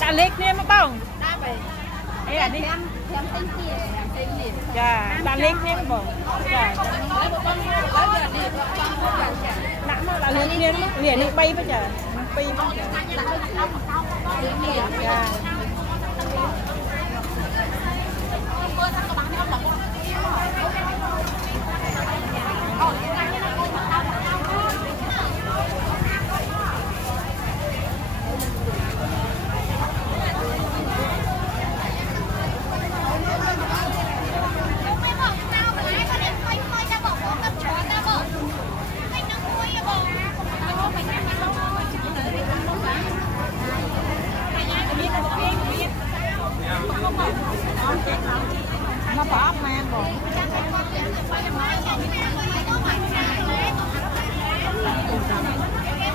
đã liệt nè mà bông ấy là đi dạ đã liệt nè mà bông dạ nãy mà đã liệt nè liền nó bay bây giờ bay bây giờ dạ mà bỏ mà bông